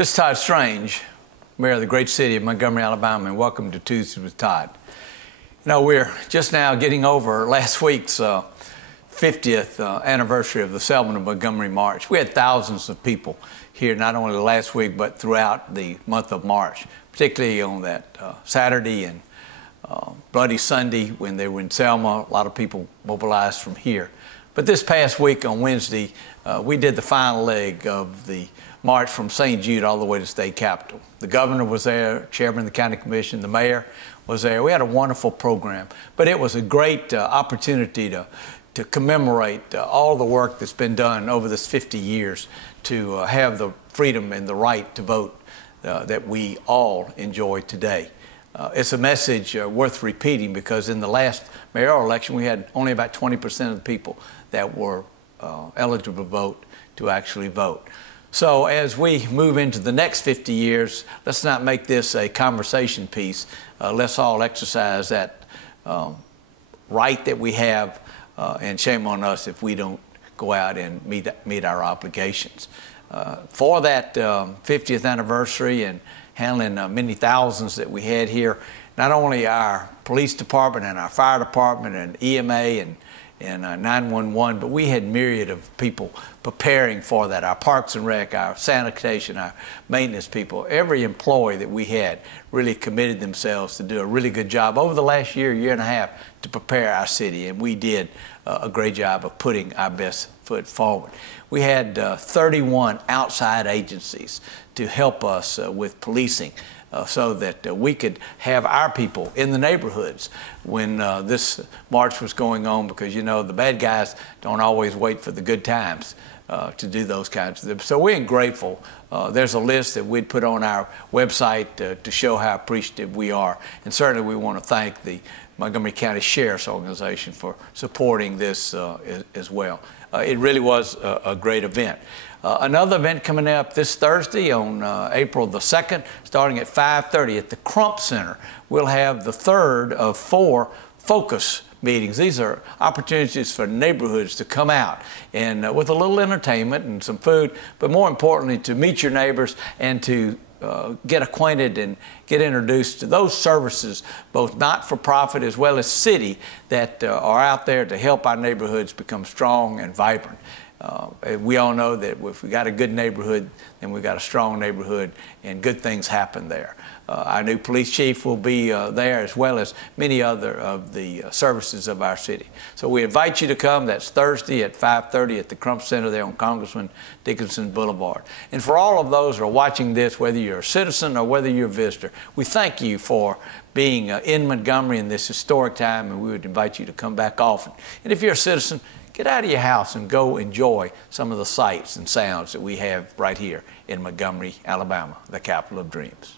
This is Todd Strange, Mayor of the great city of Montgomery, Alabama, and welcome to Tuesdays with Todd. You know, we're just now getting over last week's 50th anniversary of the Selma to Montgomery March. We had thousands of people here, not only last week, but throughout the month of March, particularly on that Saturday and Bloody Sunday when they were in Selma. A lot of people mobilized from here. But this past week on Wednesday, we did the final leg of the march from St. Jude all the way to State Capitol. The governor was there, chairman of the county commission, the mayor was there. We had a wonderful program, but it was a great opportunity to commemorate all the work that's been done over this 50 years to have the freedom and the right to vote that we all enjoy today. It's a message worth repeating because in the last mayoral election, we had only about 20% of the people that were eligible to vote to actually vote. So as we move into the next 50 years, let's not make this a conversation piece. Let's all exercise that right that we have, and shame on us if we don't go out and meet our obligations. For that 50th anniversary and handling many thousands that we had here, not only our police department and our fire department and EMA and 911, but we had myriad of people preparing for that. Our Parks and Rec, our sanitation, our maintenance people, every employee that we had really committed themselves to do a really good job over the last year and a half to prepare our city, and we did a great job of putting our best foot forward. We had 31 outside agencies to help us with policing, so that we could have our people in the neighborhoods when this march was going on, because, you know, the bad guys don't always wait for the good times to do those kinds of things. So we're grateful. There's a list that we'd put on our website to show how appreciative we are. And certainly we want to thank the Montgomery County Sheriff's Organization for supporting this as well. It really was a great event. Another event coming up this Thursday on April the 2nd, starting at 5:30 at the Crump Center. We'll have the third of 4 focus meetings. These are opportunities for neighborhoods to come out and with a little entertainment and some food, but more importantly, to meet your neighbors and to get acquainted and get introduced to those services, both not-for-profit as well as city, that are out there to help our neighborhoods become strong and vibrant. We all know that if we got a good neighborhood, then we got a strong neighborhood, and good things happen there. Our new police chief will be there, as well as many other of the services of our city. So we invite you to come. That's Thursday at 5:30 at the Crump Center there on Congressman Dickinson Boulevard. And for all of those who are watching this, whether you're a citizen or whether you're a visitor, we thank you for being in Montgomery in this historic time, and we would invite you to come back often. And if you're a citizen, get out of your house and go enjoy some of the sights and sounds that we have right here in Montgomery, Alabama, the capital of dreams.